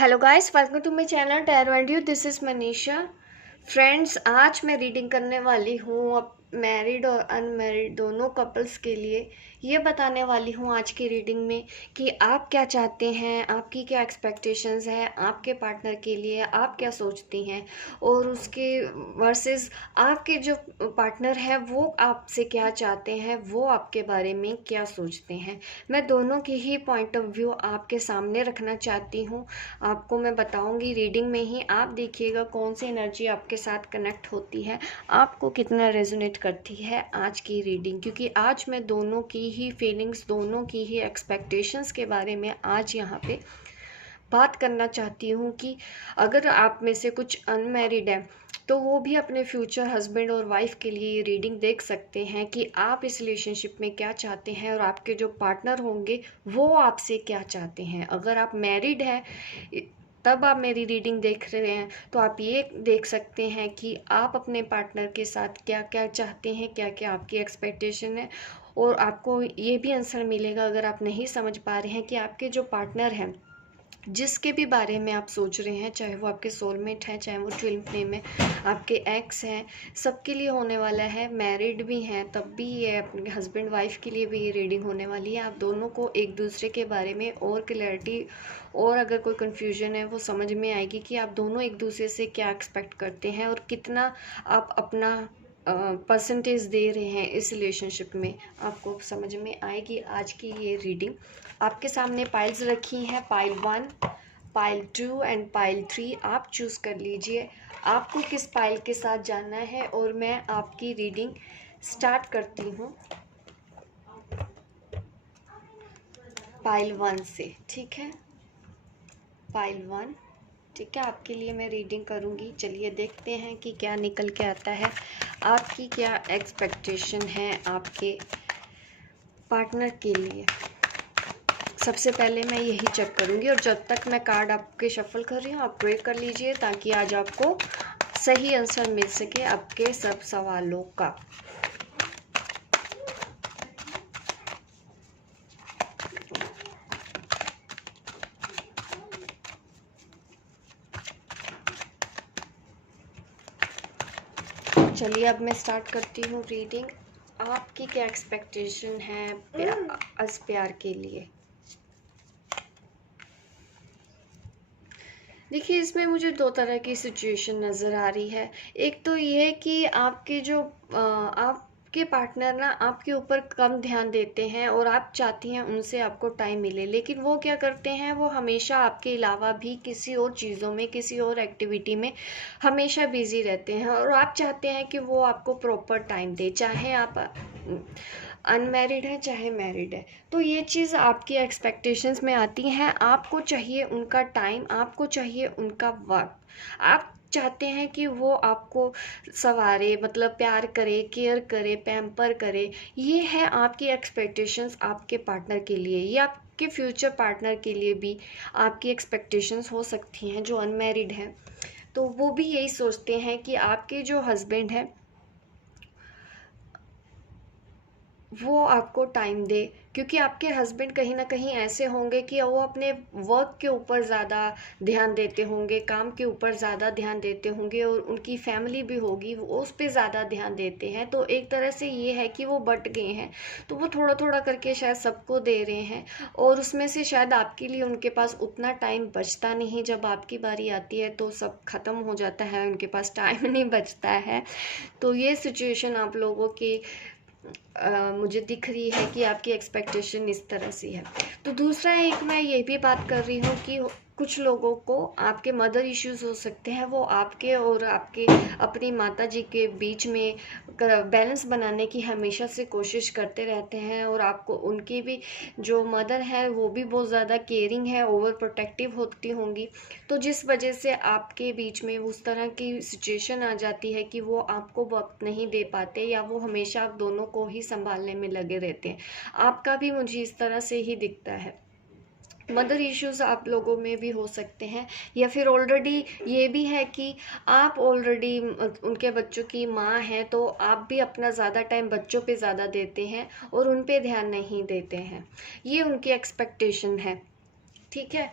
Hello guys, welcome to my channel tarot and you. This is Manisha. Friends, आज मैं reading करने वाली हूँ मैरिड और अनमैरिड दोनों कपल्स के लिए। ये बताने वाली हूँ आज की रीडिंग में कि आप क्या चाहते हैं, आपकी क्या एक्सपेक्टेशंस हैं आपके पार्टनर के लिए, आप क्या सोचती हैं, और उसके वर्सेस आपके जो पार्टनर है वो आपसे क्या चाहते हैं, वो आपके बारे में क्या सोचते हैं। मैं दोनों की ही पॉइंट ऑफ व्यू आपके सामने रखना चाहती हूँ। आपको मैं बताऊंगी रीडिंग में ही, आप देखिएगा कौन सी एनर्जी आपके साथ कनेक्ट होती है, आपको कितना रेजोनेट करती है आज की रीडिंग। क्योंकि आज मैं दोनों की ही फीलिंग्स, दोनों की ही एक्सपेक्टेशंस के बारे में आज यहाँ पे बात करना चाहती हूँ कि अगर आप में से कुछ अनमैरिड है तो वो भी अपने फ्यूचर हस्बैंड और वाइफ के लिए ये रीडिंग देख सकते हैं कि आप इस रिलेशनशिप में क्या चाहते हैं और आपके जो पार्टनर होंगे वो आपसे क्या चाहते हैं। अगर आप मैरिड हैं तब आप मेरी रीडिंग देख रहे हैं तो आप ये देख सकते हैं कि आप अपने पार्टनर के साथ क्या क्या चाहते हैं, क्या क्या आपकी एक्सपेक्टेशन है। और आपको ये भी आंसर मिलेगा अगर आप नहीं समझ पा रहे हैं कि आपके जो पार्टनर हैं, जिसके भी बारे में आप सोच रहे हैं, चाहे वो आपके सोलमेट हैं, चाहे वो ट्विन फ्लेम में आपके एक्स हैं, सबके लिए होने वाला है। मैरिड भी हैं तब भी ये अपने हस्बैंड वाइफ के लिए भी ये रीडिंग होने वाली है। आप दोनों को एक दूसरे के बारे में और क्लैरिटी, और अगर कोई कन्फ्यूजन है वो समझ में आएगी कि आप दोनों एक दूसरे से क्या एक्सपेक्ट करते हैं और कितना आप अपना परसेंटेज दे रहे हैं इस रिलेशनशिप में। आपको समझ में आएगी आज की ये रीडिंग। आपके सामने पाइल्स रखी हैं, पाइल 1, पाइल 2 एंड पाइल 3। आप चूज़ कर लीजिए आपको किस पाइल के साथ जाना है और मैं आपकी रीडिंग स्टार्ट करती हूँ पाइल 1 से। ठीक है, पाइल 1, ठीक है, आपके लिए मैं रीडिंग करूँगी। चलिए देखते हैं कि क्या निकल के आता है, आपकी क्या एक्सपेक्टेशन है आपके पार्टनर के लिए। सबसे पहले मैं यही चेक करूँगी और जब तक मैं कार्ड आपके शफल कर रही हूँ आप प्रे कर लीजिए ताकि आज आपको सही आंसर मिल सके आपके सब सवालों का। चलिए अब मैं स्टार्ट करती हूँ रीडिंग। आपकी क्या एक्सपेक्टेशन है प्यार के लिए। देखिए, इसमें मुझे दो तरह की सिचुएशन नज़र आ रही है। एक तो ये कि आपके जो आपके पार्टनर ना आपके ऊपर कम ध्यान देते हैं और आप चाहती हैं उनसे आपको टाइम मिले, लेकिन वो क्या करते हैं, वो हमेशा आपके अलावा भी किसी और चीज़ों में, किसी और एक्टिविटी में हमेशा बिजी रहते हैं और आप चाहते हैं कि वो आपको प्रॉपर टाइम दे, चाहे आप अनमैरिड है चाहे मैरिड है। तो ये चीज़ आपकी एक्सपेक्टेशंस में आती हैं। आपको चाहिए उनका टाइम, आपको चाहिए उनका वक्त। आप चाहते हैं कि वो आपको सवारे, मतलब प्यार करे, केयर करे, पैम्पर करे। ये है आपकी एक्सपेक्टेशंस आपके पार्टनर के लिए। ये आपके फ्यूचर पार्टनर के लिए भी आपकी एक्सपेक्टेशंस हो सकती हैं जो अनमैरिड हैं। तो वो भी यही सोचते हैं कि आपके जो हस्बैंड हैं वो आपको टाइम दे, क्योंकि आपके हस्बैंड कहीं ना कहीं ऐसे होंगे कि वो अपने वर्क के ऊपर ज़्यादा ध्यान देते होंगे, काम के ऊपर ज़्यादा ध्यान देते होंगे, और उनकी फैमिली भी होगी वो उस पर ज़्यादा ध्यान देते हैं। तो एक तरह से ये है कि वो बट गए हैं, तो वो थोड़ा थोड़ा करके शायद सबको दे रहे हैं और उसमें से शायद आपके लिए उनके पास उतना टाइम बचता नहीं। जब आपकी बारी आती है तो सब खत्म हो जाता है, उनके पास टाइम नहीं बचता है। तो ये सिचुएशन आप लोगों की मुझे दिख रही है कि आपकी एक्सपेक्टेशन इस तरह से है। तो दूसरा एक मैं ये भी बात कर रही हूँ कि कुछ लोगों को आपके मदर इश्यूज हो सकते हैं, वो आपके और आपके अपनी माता जी के बीच में बैलेंस बनाने की हमेशा से कोशिश करते रहते हैं, और आपको उनकी भी जो मदर है वो भी बहुत ज़्यादा केयरिंग है, ओवर प्रोटेक्टिव होती होंगी। तो जिस वजह से आपके बीच में उस तरह की सिचुएशन आ जाती है कि वो आपको वक्त नहीं दे पाते, या वो हमेशा आप दोनों को ही संभालने में लगे रहते हैं। आपका भी मुझे इस तरह से ही दिखता है। मदर इश्यूज आप लोगों में भी हो सकते हैं, या फिर ऑलरेडी ये भी है कि आप ऑलरेडी उनके बच्चों की माँ हैं, तो आप भी अपना ज़्यादा टाइम बच्चों पे ज़्यादा देते हैं और उन पे ध्यान नहीं देते हैं। ये उनकी एक्सपेक्टेशन है। ठीक है,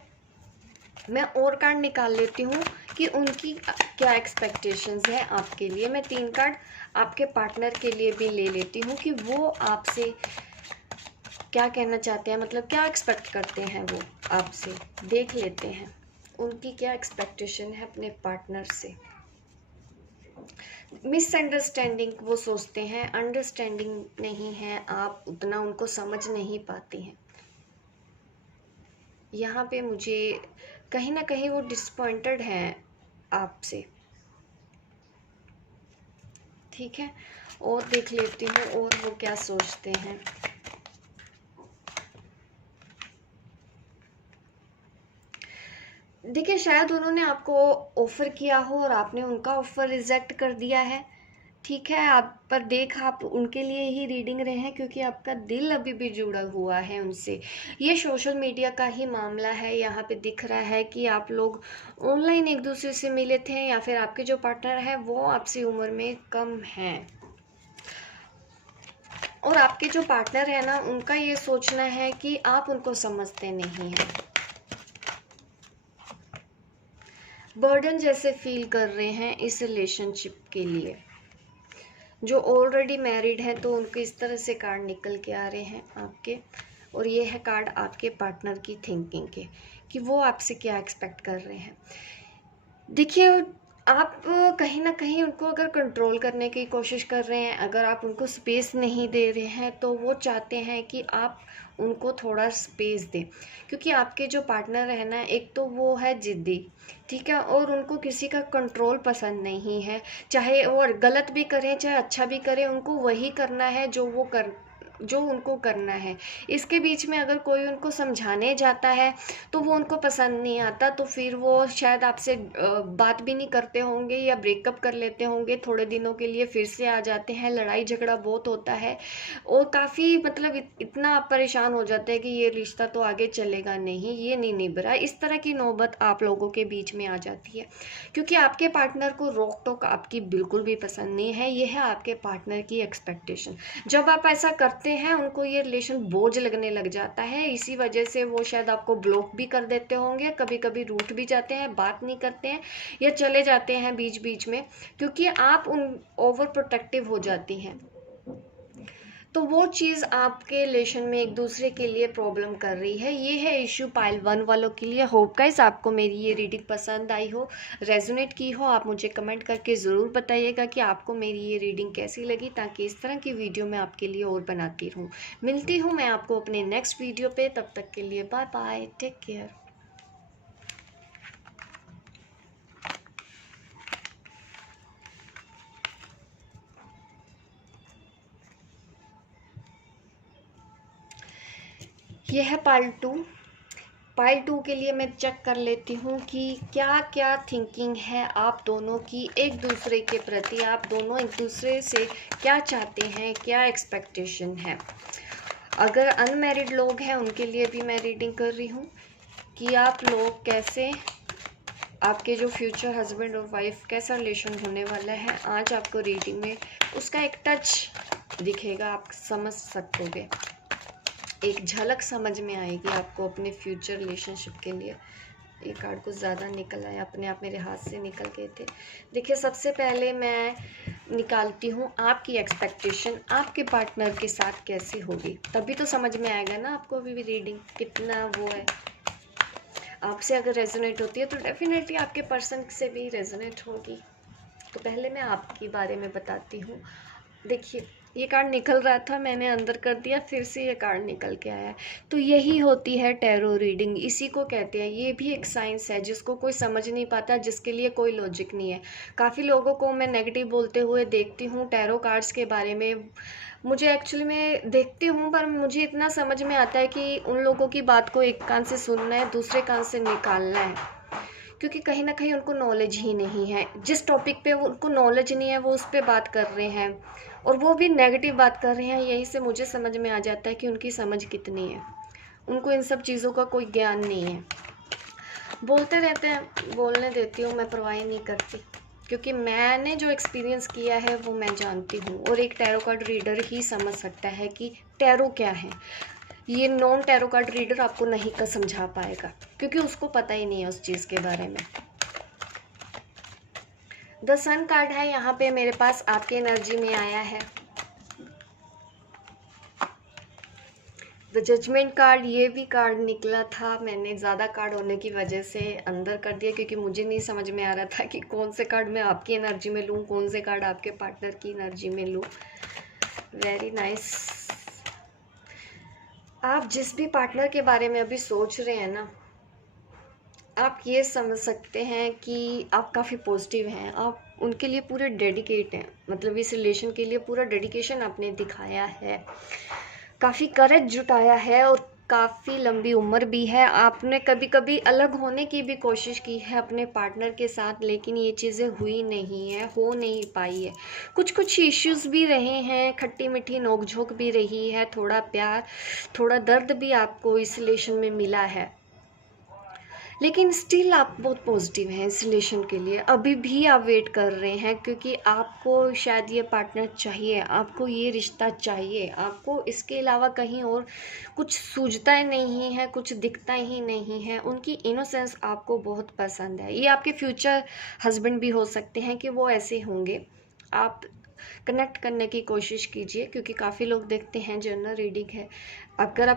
मैं और कार्ड निकाल लेती हूँ कि उनकी क्या एक्सपेक्टेशंस है आपके लिए। मैं 3 कार्ड आपके पार्टनर के लिए भी ले लेती हूँ कि वो आपसे क्या कहना चाहते हैं, मतलब क्या एक्सपेक्ट करते हैं वो आपसे। देख लेते हैं उनकी क्या एक्सपेक्टेशन है अपने पार्टनर से। मिसअंडरस्टैंडिंग वो सोचते हैं, अंडरस्टैंडिंग नहीं है, आप उतना उनको समझ नहीं पाती हैं। यहाँ पे मुझे कहीं ना कहीं वो डिसपॉइंटेड हैं आपसे। ठीक है, और देख लेती हूँ और वो क्या सोचते हैं। देखिए, शायद उन्होंने आपको ऑफ़र किया हो और आपने उनका ऑफ़र रिजेक्ट कर दिया है। ठीक है, आप पर देख आप उनके लिए ही रीडिंग रहे हैं, क्योंकि आपका दिल अभी भी जुड़ा हुआ है उनसे। ये सोशल मीडिया का ही मामला है। यहाँ पे दिख रहा है कि आप लोग ऑनलाइन एक दूसरे से मिले थे, या फिर आपके जो पार्टनर है वो आपसे उम्र में कम हैं। और आपके जो पार्टनर है ना, उनका ये सोचना है कि आप उनको समझते नहीं हैं। बर्डन जैसे फील कर रहे हैं इस रिलेशनशिप के लिए। जो ऑलरेडी मैरिड हैं तो उनको इस तरह से कार्ड निकल के आ रहे हैं आपके। और ये है कार्ड आपके पार्टनर की थिंकिंग के, कि वो आपसे क्या एक्सपेक्ट कर रहे हैं। देखिए, आप कहीं ना कहीं उनको अगर कंट्रोल करने की कोशिश कर रहे हैं, अगर आप उनको स्पेस नहीं दे रहे हैं, तो वो चाहते हैं कि आप उनको थोड़ा स्पेस दें। क्योंकि आपके जो पार्टनर है ना, एक तो वो है ज़िद्दी, ठीक है, और उनको किसी का कंट्रोल पसंद नहीं है। चाहे वो गलत भी करें चाहे अच्छा भी करें, उनको वही करना है जो उनको करना है। इसके बीच में अगर कोई उनको समझाने जाता है तो वो उनको पसंद नहीं आता, तो फिर वो शायद आपसे बात भी नहीं करते होंगे या ब्रेकअप कर लेते होंगे थोड़े दिनों के लिए, फिर से आ जाते हैं। लड़ाई झगड़ा बहुत होता है और काफ़ी मतलब इतना आप परेशान हो जाते हैं कि ये रिश्ता तो आगे चलेगा नहीं, ये नहीं निभ रहा। इस तरह की नौबत आप लोगों के बीच में आ जाती है, क्योंकि आपके पार्टनर को रोक टोक आपकी बिल्कुल भी पसंद नहीं है। ये है आपके पार्टनर की एक्सपेक्टेशन। जब आप ऐसा करते हैं, उनको ये रिलेशन बोझ लगने लग जाता है। इसी वजह से वो शायद आपको ब्लॉक भी कर देते होंगे, कभी कभी रूठ भी जाते हैं, बात नहीं करते हैं या चले जाते हैं बीच बीच में, क्योंकि आप उन ओवर प्रोटेक्टिव हो जाती हैं। तो वो चीज़ आपके रिलेशन में एक दूसरे के लिए प्रॉब्लम कर रही है। ये है इशू पाइल 1 वालों के लिए। होप गाइस आपको मेरी ये रीडिंग पसंद आई हो, रेजोनेट की हो। आप मुझे कमेंट करके ज़रूर बताइएगा कि आपको मेरी ये रीडिंग कैसी लगी, ताकि इस तरह की वीडियो मैं आपके लिए और बनाती रहूँ। मिलती हूँ मैं आपको अपने नेक्स्ट वीडियो पे, तब तक के लिए बाय बाय, टेक केयर। यह है पाइल 2 के लिए मैं चेक कर लेती हूँ कि क्या क्या थिंकिंग है आप दोनों की एक दूसरे के प्रति। आप दोनों एक दूसरे से क्या चाहते हैं, क्या एक्सपेक्टेशन है। अगर अनमैरिड लोग हैं उनके लिए भी मैं रीडिंग कर रही हूँ कि आप लोग कैसे, आपके जो फ्यूचर हस्बैंड और वाइफ कैसा रिलेशन होने वाला है। आज आपको रीडिंग में उसका एक टच दिखेगा, आप समझ सकोगे, एक झलक समझ में आएगी आपको अपने फ्यूचर रिलेशनशिप के लिए। ये कार्ड कुछ ज़्यादा निकल आया, अपने आप मेरे हाथ से निकल गए थे। देखिए, सबसे पहले मैं निकालती हूँ आपकी एक्सपेक्टेशन आपके पार्टनर के साथ कैसी होगी, तभी तो समझ में आएगा ना आपको अभी भी रीडिंग कितना वो है। आपसे अगर रेजोनेट होती है तो डेफिनेटली आपके पर्सन से भी रेजोनेट होगी। तो पहले मैं आपके बारे में बताती हूँ। देखिए, ये कार्ड निकल रहा था, मैंने अंदर कर दिया, फिर से ये कार्ड निकल के आया। तो यही होती है टैरो रीडिंग, इसी को कहते हैं। ये भी एक साइंस है जिसको कोई समझ नहीं पाता, जिसके लिए कोई लॉजिक नहीं है। काफ़ी लोगों को मैं नेगेटिव बोलते हुए देखती हूँ टैरो कार्ड्स के बारे में। मुझे एक्चुअली मैं देखती हूँ, पर मुझे इतना समझ में आता है कि उन लोगों की बात को एक कान से सुनना है, दूसरे कान से निकालना है, क्योंकि कहीं ना कहीं उनको नॉलेज ही नहीं है। जिस टॉपिक पे उनको नॉलेज नहीं है वो उस पर बात कर रहे हैं, और वो भी नेगेटिव बात कर रहे हैं। यहीं से मुझे समझ में आ जाता है कि उनकी समझ कितनी है, उनको इन सब चीज़ों का कोई ज्ञान नहीं है। बोलते रहते हैं, बोलने देती हूँ, मैं परवाह नहीं करती, क्योंकि मैंने जो एक्सपीरियंस किया है वो मैं जानती हूँ, और एक टैरो कार्ड रीडर ही समझ सकता है कि टैरो क्या है। ये नॉन टैरो कार्ड रीडर आपको नहीं कर समझा पाएगा, क्योंकि उसको पता ही नहीं है उस चीज़ के बारे में। द सन कार्ड है यहाँ पे मेरे पास, आपकी एनर्जी में आया है। द जजमेंट कार्ड, ये भी कार्ड निकला था, मैंने ज़्यादा कार्ड होने की वजह से अंदर कर दिया, क्योंकि मुझे नहीं समझ में आ रहा था कि कौन से कार्ड मैं आपकी एनर्जी में लूँ, कौन से कार्ड आपके पार्टनर की एनर्जी में लूँ। Very nice. आप जिस भी पार्टनर के बारे में अभी सोच रहे हैं ना, आप ये समझ सकते हैं कि आप काफ़ी पॉजिटिव हैं, आप उनके लिए पूरे डेडिकेट हैं, मतलब इस रिलेशन के लिए पूरा डेडिकेशन आपने दिखाया है, काफ़ी करेज जुटाया है और काफ़ी लंबी उम्र भी है। आपने कभी कभी अलग होने की भी कोशिश की है अपने पार्टनर के साथ, लेकिन ये चीज़ें हुई नहीं है, हो नहीं पाई है। कुछ इश्यूज भी रहे हैं, खट्टी मीठी नोकझोंक भी रही है, थोड़ा प्यार थोड़ा दर्द भी आपको इस रिलेशन में मिला है, लेकिन स्टिल आप बहुत पॉजिटिव हैं इस रिलेशन के लिए। अभी भी आप वेट कर रहे हैं, क्योंकि आपको शायद ये पार्टनर चाहिए, आपको ये रिश्ता चाहिए, आपको इसके अलावा कहीं और कुछ सूझता ही नहीं है, कुछ दिखता ही नहीं है। उनकी इनोसेंस आपको बहुत पसंद है। ये आपके फ्यूचर हस्बैंड भी हो सकते हैं कि वो ऐसे होंगे। आप कनेक्ट करने की कोशिश कीजिए, क्योंकि काफ़ी लोग देखते हैं जनरल रीडिंग है। अगर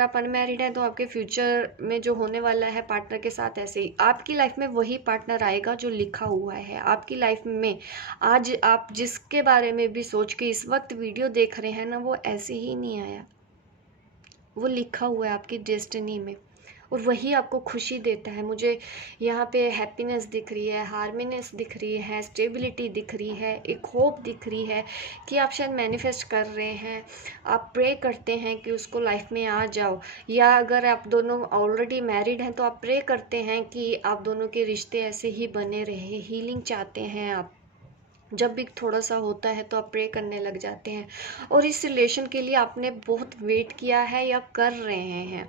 आप अनमैरिड हैं तो आपके फ्यूचर में जो होने वाला है पार्टनर के साथ, ऐसे ही आपकी लाइफ में वही पार्टनर आएगा जो लिखा हुआ है आपकी लाइफ में। आज आप जिसके बारे में भी सोच के इस वक्त वीडियो देख रहे हैं ना, वो ऐसे ही नहीं आया, वो लिखा हुआ है आपकी डेस्टिनी में, और वही आपको खुशी देता है। मुझे यहाँ पे हैप्पीनेस दिख रही है, हार्मोनीनेस दिख रही है, स्टेबिलिटी दिख रही है, एक होप दिख रही है कि आप शायद मैनिफेस्ट कर रहे हैं, आप प्रे करते हैं कि उसको लाइफ में आ जाओ। या अगर आप दोनों ऑलरेडी मैरिड हैं तो आप प्रे करते हैं कि आप दोनों के रिश्ते ऐसे ही बने रहे, हीलिंग चाहते हैं आप। जब भी थोड़ा सा होता है तो आप प्रे करने लग जाते हैं, और इस रिलेशन के लिए आपने बहुत वेट किया है या कर रहे हैं।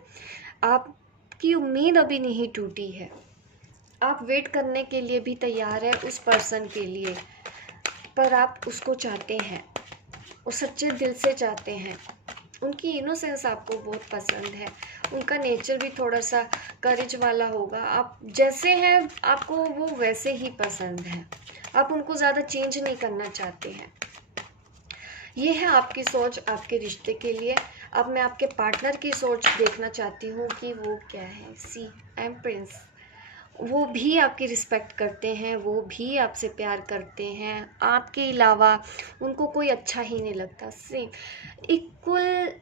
आपकी उम्मीद अभी नहीं टूटी है, आप वेट करने के लिए भी तैयार है उस पर्सन के लिए, पर आप उसको चाहते हैं और सच्चे दिल से चाहते हैं। उनकी इनोसेंस आपको बहुत पसंद है, उनका नेचर भी थोड़ा सा करेज वाला होगा। आप जैसे हैं आपको वो वैसे ही पसंद है, आप उनको ज़्यादा चेंज नहीं करना चाहते हैं। ये है आपकी सोच आपके रिश्ते के लिए। अब मैं आपके पार्टनर की सोच देखना चाहती हूँ कि वो क्या है। सी एम्प्रेस, वो भी आपकी रिस्पेक्ट करते हैं, वो भी आपसे प्यार करते हैं, आपके अलावा उनको कोई अच्छा ही नहीं लगता। सेम इक्वल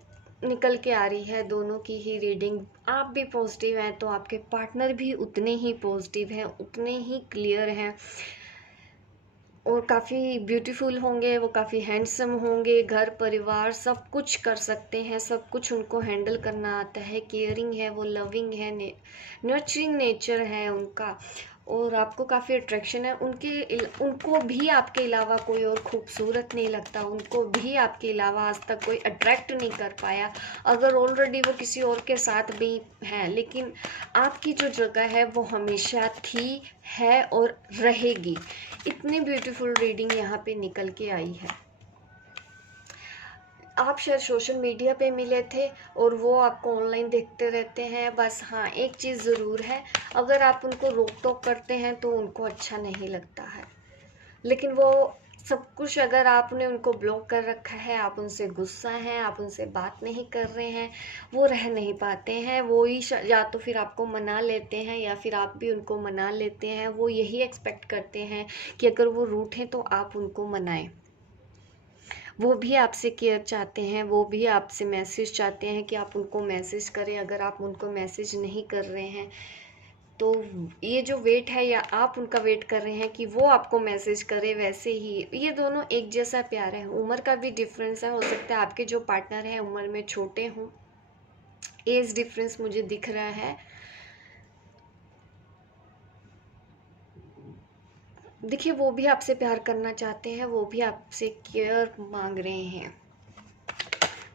निकल के आ रही है दोनों की ही रीडिंग। आप भी पॉजिटिव हैं तो आपके पार्टनर भी उतने ही पॉजिटिव हैं, उतने ही क्लियर हैं, और काफ़ी ब्यूटीफुल होंगे, वो काफ़ी हैंडसम होंगे, घर परिवार सब कुछ कर सकते हैं, सब कुछ उनको हैंडल करना आता है, केयरिंग है, वो लविंग है, नर्चरिंग नेचर है उनका, और आपको काफ़ी अट्रैक्शन है उनको भी आपके अलावा कोई और खूबसूरत नहीं लगता, उनको भी आपके अलावा आज तक कोई अट्रैक्ट नहीं कर पाया। अगर ऑलरेडी वो किसी और के साथ भी हैं, लेकिन आपकी जो जगह है वो हमेशा थी, है और रहेगी। इतनी ब्यूटीफुल रीडिंग यहाँ पे निकल के आई है। आप शायद सोशल मीडिया पे मिले थे और वो आपको ऑनलाइन देखते रहते हैं। बस हाँ, एक चीज़ ज़रूर है, अगर आप उनको रोक टोक करते हैं तो उनको अच्छा नहीं लगता है, लेकिन वो सब कुछ अगर आपने उनको ब्लॉक कर रखा है, आप उनसे गुस्सा हैं, आप उनसे बात नहीं कर रहे हैं, वो रह नहीं पाते हैं। वो ही या तो फिर आपको मना लेते हैं या फिर आप भी उनको मना लेते हैं। वो यही एक्सपेक्ट करते हैं कि अगर वो रूठें तो आप उनको मनाएं। वो भी आपसे केयर चाहते हैं, वो भी आपसे मैसेज चाहते हैं कि आप उनको मैसेज करें। अगर आप उनको मैसेज नहीं कर रहे हैं तो ये जो वेट है, या आप उनका वेट कर रहे हैं कि वो आपको मैसेज करे, वैसे ही ये दोनों एक जैसा प्यार है। उम्र का भी डिफरेंस है, हो सकता है आपके जो पार्टनर हैं उम्र में छोटे हों, एज डिफरेंस मुझे दिख रहा है। देखिए, वो भी आपसे प्यार करना चाहते हैं, वो भी आपसे केयर मांग रहे हैं।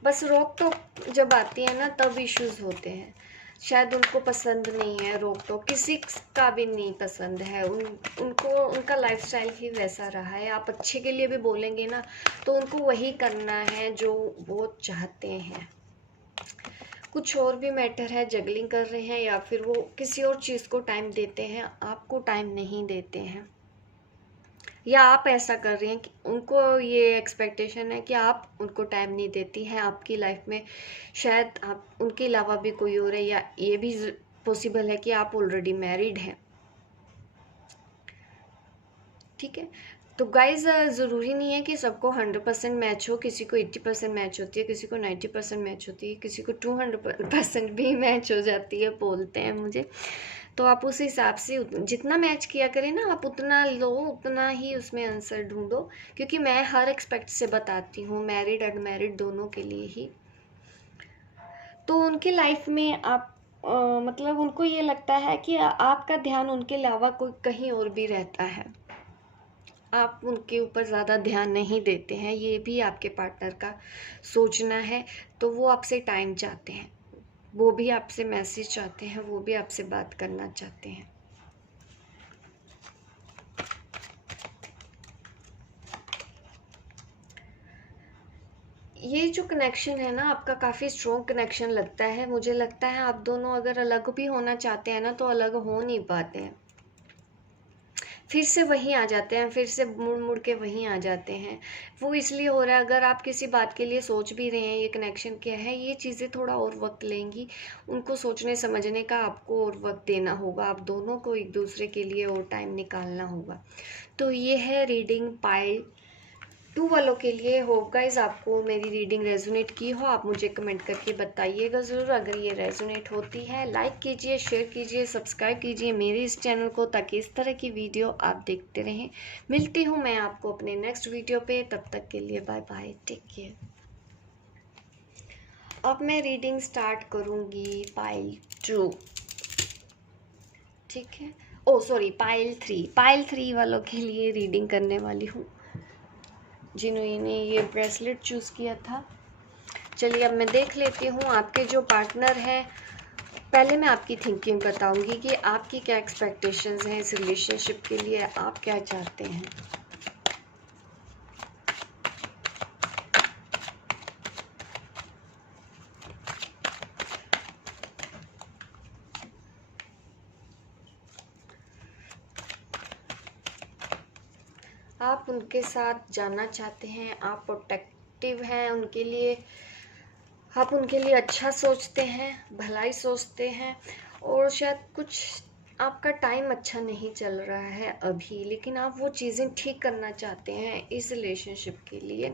बस रोक टोक जब आती है ना तब इश्यूज होते हैं। शायद उनको पसंद नहीं है रोक टोक, किसी का भी नहीं पसंद है। उनको उनका लाइफस्टाइल ही वैसा रहा है। आप अच्छे के लिए भी बोलेंगे ना तो उनको वही करना है जो वो चाहते हैं। कुछ और भी मैटर है, जगलिंग कर रहे हैं या फिर वो किसी और चीज़ को टाइम देते हैं, आपको टाइम नहीं देते हैं। या आप ऐसा कर रही हैं कि उनको ये एक्सपेक्टेशन है कि आप उनको टाइम नहीं देती हैं आपकी लाइफ में, शायद आप उनके अलावा भी कोई और है, या ये भी पॉसिबल है कि आप ऑलरेडी मैरिड हैं। ठीक है, तो गाइज ज़रूरी नहीं है कि सबको 100% मैच हो, किसी को 80% मैच होती है, किसी को 90% मैच होती है, किसी को 200% भी मैच हो जाती है, बोलते हैं मुझे। तो आप उस हिसाब से जितना मैच किया करें ना, आप उतना लो, उतना ही उसमें आंसर ढूंढो, क्योंकि मैं हर एक्सपेक्ट से बताती हूँ, मैरिड अनमैरिड दोनों के लिए ही। तो उनकी लाइफ में आप मतलब उनको ये लगता है कि आपका ध्यान उनके अलावा कोई कहीं और भी रहता है, आप उनके ऊपर ज़्यादा ध्यान नहीं देते हैं, ये भी आपके पार्टनर का सोचना है। तो वो आपसे टाइम चाहते हैं, वो भी आपसे मैसेज चाहते हैं, वो भी आपसे बात करना चाहते हैं। ये जो कनेक्शन है ना आपका, काफ़ी स्ट्रॉन्ग कनेक्शन लगता है मुझे। लगता है आप दोनों अगर अलग भी होना चाहते हैं ना, तो अलग हो नहीं पाते हैं, फिर से वहीं आ जाते हैं, फिर से मुड़ मुड़ के वहीं आ जाते हैं। वो इसलिए हो रहा है, अगर आप किसी बात के लिए सोच भी रहे हैं, ये कनेक्शन क्या है, ये चीज़ें थोड़ा और वक्त लेंगी, उनको सोचने समझने का आपको और वक्त देना होगा, आप दोनों को एक दूसरे के लिए और टाइम निकालना होगा। तो ये है रीडिंग पाइल 2 वालों के लिए। होप गाइस आपको मेरी रीडिंग रेजोनेट की हो, आप मुझे कमेंट करके बताइएगा ज़रूर। अगर ये रेजोनेट होती है, लाइक कीजिए, शेयर कीजिए, सब्सक्राइब कीजिए मेरे इस चैनल को, ताकि इस तरह की वीडियो आप देखते रहें। मिलती हूँ मैं आपको अपने नेक्स्ट वीडियो पे, तब तक के लिए बाय बाय, टेक केयर। अब मैं रीडिंग स्टार्ट करूँगी पाइल 2, ठीक है, ओ सॉरी पाइल 3 वालों के लिए रीडिंग करने वाली हूँ, जिन्होंने ये ब्रेसलेट चूज़ किया था। चलिए अब मैं देख लेती हूँ आपके जो पार्टनर हैं। पहले मैं आपकी थिंकिंग बताऊंगी कि आपकी क्या एक्सपेक्टेशंस हैं इस रिलेशनशिप के लिए, आप क्या चाहते हैं। आप उनके साथ जाना चाहते हैं, आप प्रोटेक्टिव हैं उनके लिए, आप उनके लिए अच्छा सोचते हैं, भलाई सोचते हैं, और शायद कुछ आपका टाइम अच्छा नहीं चल रहा है अभी, लेकिन आप वो चीज़ें ठीक करना चाहते हैं इस रिलेशनशिप के लिए।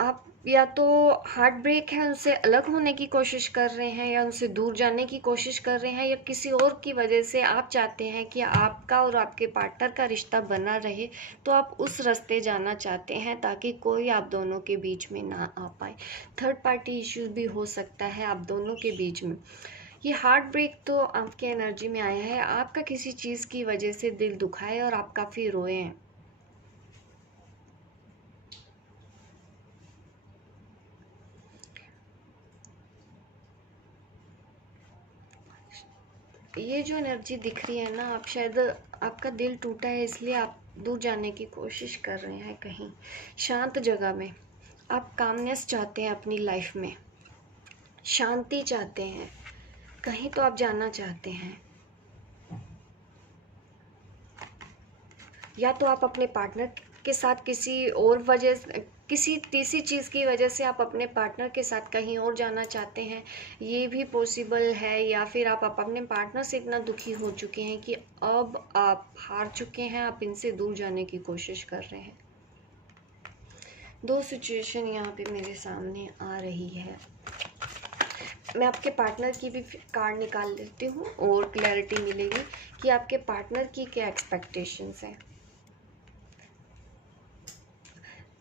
आप या तो हार्ट ब्रेक है, उनसे अलग होने की कोशिश कर रहे हैं, या उनसे दूर जाने की कोशिश कर रहे हैं, या किसी और की वजह से आप चाहते हैं कि आपका और आपके पार्टनर का रिश्ता बना रहे, तो आप उस रास्ते जाना चाहते हैं ताकि कोई आप दोनों के बीच में ना आ पाए। थर्ड पार्टी इश्यूज भी हो सकता है आप दोनों के बीच में। ये हार्ट ब्रेक तो आपके एनर्जी में आया है, आपका किसी चीज़ की वजह से दिल दुखा है और आप काफ़ी रोए हैं। ये जो एनर्जी दिख रही है ना, आप शायद आपका दिल टूटा है, इसलिए आप दूर जाने की कोशिश कर रहे हैं, कहीं शांत जगह में। आप कामनेस चाहते हैं अपनी लाइफ में, शांति चाहते हैं, कहीं तो आप जाना चाहते हैं। या तो आप अपने पार्टनर के साथ किसी और वजह, किसी तीसरी चीज़ की वजह से आप अपने पार्टनर के साथ कहीं और जाना चाहते हैं, ये भी पॉसिबल है। या फिर आप अपने पार्टनर से इतना दुखी हो चुके हैं कि अब आप हार चुके हैं, आप इनसे दूर जाने की कोशिश कर रहे हैं। दो सिचुएशन यहाँ पे मेरे सामने आ रही है। मैं आपके पार्टनर की भी कार्ड निकाल लेती हूँ और क्लैरिटी मिलेगी कि आपके पार्टनर की क्या एक्सपेक्टेशंस हैं।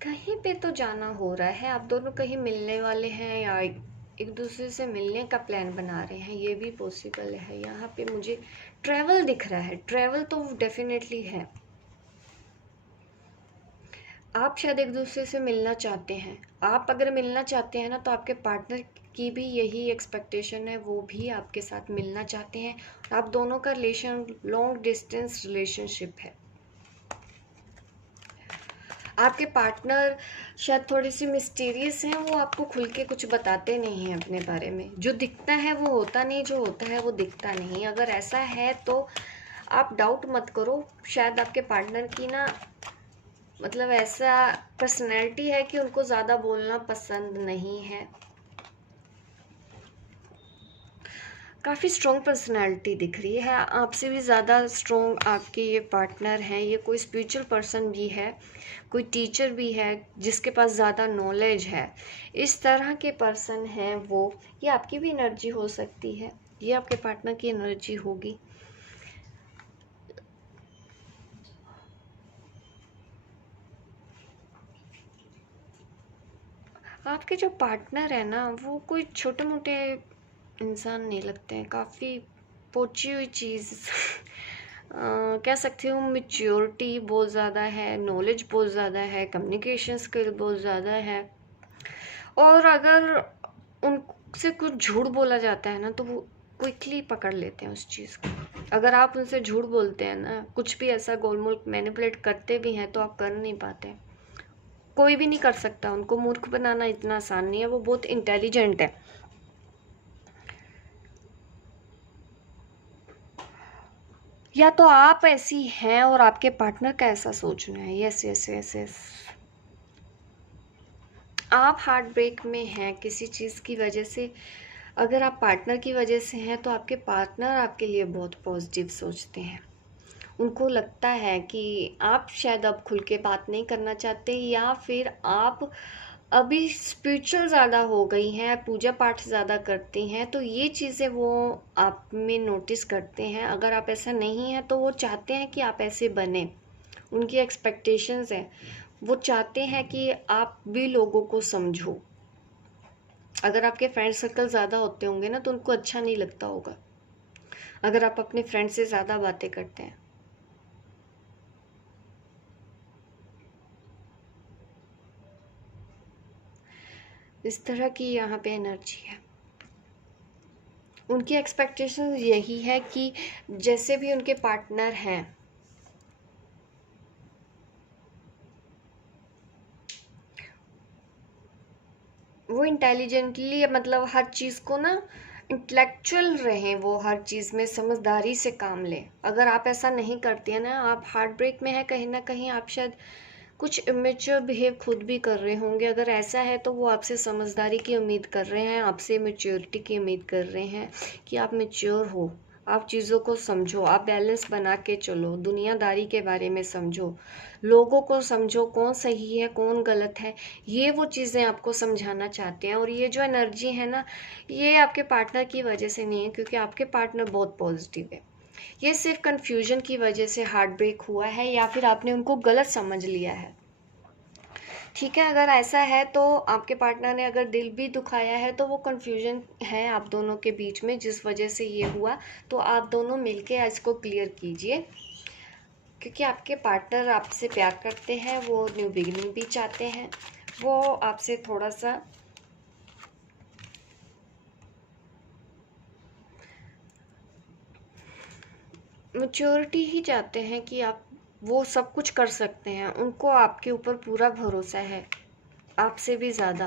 कहीं पे तो जाना हो रहा है, आप दोनों कहीं मिलने वाले हैं या एक दूसरे से मिलने का प्लान बना रहे हैं, ये भी पॉसिबल है। यहाँ पे मुझे ट्रैवल दिख रहा है, ट्रैवल तो डेफिनेटली है। आप शायद एक दूसरे से मिलना चाहते हैं, आप अगर मिलना चाहते हैं ना, तो आपके पार्टनर की भी यही एक्सपेक्टेशन है, वो भी आपके साथ मिलना चाहते हैं। आप दोनों का रिलेशन लॉन्ग डिस्टेंस रिलेशनशिप है। आपके पार्टनर शायद थोड़ी सी मिस्टीरियस हैं, वो आपको खुल के कुछ बताते नहीं हैं अपने बारे में। जो दिखता है वो होता नहीं, जो होता है वो दिखता नहीं। अगर ऐसा है तो आप डाउट मत करो, शायद आपके पार्टनर की ना मतलब ऐसा पर्सनैलिटी है कि उनको ज़्यादा बोलना पसंद नहीं है। काफ़ी स्ट्रॉन्ग पर्सनालिटी दिख रही है, आपसे भी ज़्यादा स्ट्रॉन्ग आपके ये पार्टनर हैं। ये कोई स्पिरिचुअल पर्सन भी है, कोई टीचर भी है जिसके पास ज़्यादा नॉलेज है। इस तरह के पर्सन हैं वो। ये आपकी भी एनर्जी हो सकती है, ये आपके पार्टनर की एनर्जी होगी। आपके जो पार्टनर है ना, वो कोई छोटे मोटे इंसान नहीं लगते हैं, काफ़ी पहुंची हुई चीज़ कह सकती हूँ। मैच्योरिटी बहुत ज़्यादा है, नॉलेज बहुत ज़्यादा है, कम्युनिकेशन स्किल बहुत ज़्यादा है। और अगर उनसे कुछ झूठ बोला जाता है ना, तो वो क्विकली पकड़ लेते हैं उस चीज़ को। अगर आप उनसे झूठ बोलते हैं ना, कुछ भी ऐसा गोलमोल मैनिपुलेट करते भी हैं, तो आप कर नहीं पाते। कोई भी नहीं कर सकता, उनको मूर्ख बनाना इतना आसान नहीं है, वो बहुत इंटेलिजेंट है। या तो आप ऐसी हैं और आपके पार्टनर का ऐसा सोचना है। यस यस यस यस, आप हार्ट ब्रेक में हैं किसी चीज़ की वजह से। अगर आप पार्टनर की वजह से हैं तो आपके पार्टनर आपके लिए बहुत पॉजिटिव सोचते हैं। उनको लगता है कि आप शायद अब खुल के बात नहीं करना चाहते, या फिर आप अभी स्पिरिचुअल ज़्यादा हो गई हैं, पूजा पाठ ज़्यादा करती हैं, तो ये चीज़ें वो आप में नोटिस करते हैं। अगर आप ऐसा नहीं है तो वो चाहते हैं कि आप ऐसे बने, उनकी एक्सपेक्टेशंस हैं। वो चाहते हैं कि आप भी लोगों को समझो। अगर आपके फ्रेंड सर्कल ज़्यादा होते होंगे ना, तो उनको अच्छा नहीं लगता होगा अगर आप अपने फ्रेंड से ज़्यादा बातें करते हैं। इस तरह की यहाँ पे एनर्जी है। उनकी एक्सपेक्टेशन यही है कि जैसे भी उनके पार्टनर हैं, वो इंटेलिजेंटली मतलब हर चीज़ को ना इंटेलेक्चुअल रहें, वो हर चीज़ में समझदारी से काम लें। अगर आप ऐसा नहीं करती हैं ना, आप हार्ट ब्रेक में हैं, कहीं ना कहीं आप शायद कुछ इमेच्योर बिहेव खुद भी कर रहे होंगे। अगर ऐसा है तो वो आपसे समझदारी की उम्मीद कर रहे हैं, आपसे मैच्योरिटी की उम्मीद कर रहे हैं कि आप मैच्योर हो, आप चीज़ों को समझो, आप बैलेंस बना के चलो, दुनियादारी के बारे में समझो, लोगों को समझो, कौन सही है कौन गलत है। ये वो चीज़ें आपको समझाना चाहते हैं। और ये जो एनर्जी है ना, ये आपके पार्टनर की वजह से नहीं है, क्योंकि आपके पार्टनर बहुत पॉजिटिव है। ये सिर्फ कन्फ्यूजन की वजह से हार्ट ब्रेक हुआ है, या फिर आपने उनको गलत समझ लिया है। ठीक है, अगर ऐसा है तो आपके पार्टनर ने अगर दिल भी दुखाया है, तो वो कन्फ्यूजन है आप दोनों के बीच में जिस वजह से ये हुआ। तो आप दोनों मिलके इसको क्लियर कीजिए, क्योंकि आपके पार्टनर आपसे प्यार करते हैं, वो न्यू बिगिनिंग भी चाहते हैं। वो आपसे थोड़ा सा मैच्योरिटी ही चाहते हैं कि आप वो सब कुछ कर सकते हैं। उनको आपके ऊपर पूरा भरोसा है, आपसे भी ज़्यादा।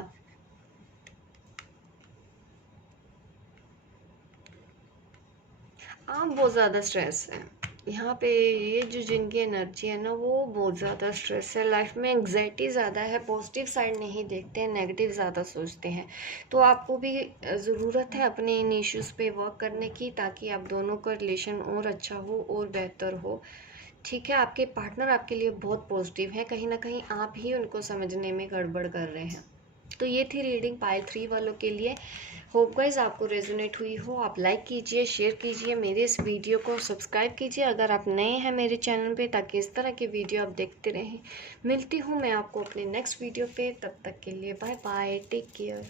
आप बहुत ज़्यादा स्ट्रेस है यहाँ पे। ये जो जिनकी एनर्जी है ना, वो बहुत ज़्यादा स्ट्रेस है, लाइफ में एंग्जाइटी ज़्यादा है, पॉजिटिव साइड नहीं देखते हैं, नेगेटिव ज़्यादा सोचते हैं। तो आपको भी ज़रूरत है अपने इन इश्यूज़ पे वर्क करने की, ताकि आप दोनों का रिलेशन और अच्छा हो और बेहतर हो। ठीक है, आपके पार्टनर आपके लिए बहुत पॉजिटिव है, कहीं ना कहीं आप ही उनको समझने में गड़बड़ कर रहे हैं। तो ये थी रीडिंग पाइल 3 वालों के लिए। होप गाइस आपको रेजोनेट हुई हो। आप लाइक कीजिए, शेयर कीजिए, मेरे इस वीडियो को सब्सक्राइब कीजिए अगर आप नए हैं मेरे चैनल पे, ताकि इस तरह के वीडियो आप देखते रहें। मिलती हूँ मैं आपको अपने नेक्स्ट वीडियो पे, तब तक के लिए बाय बाय, टेक केयर।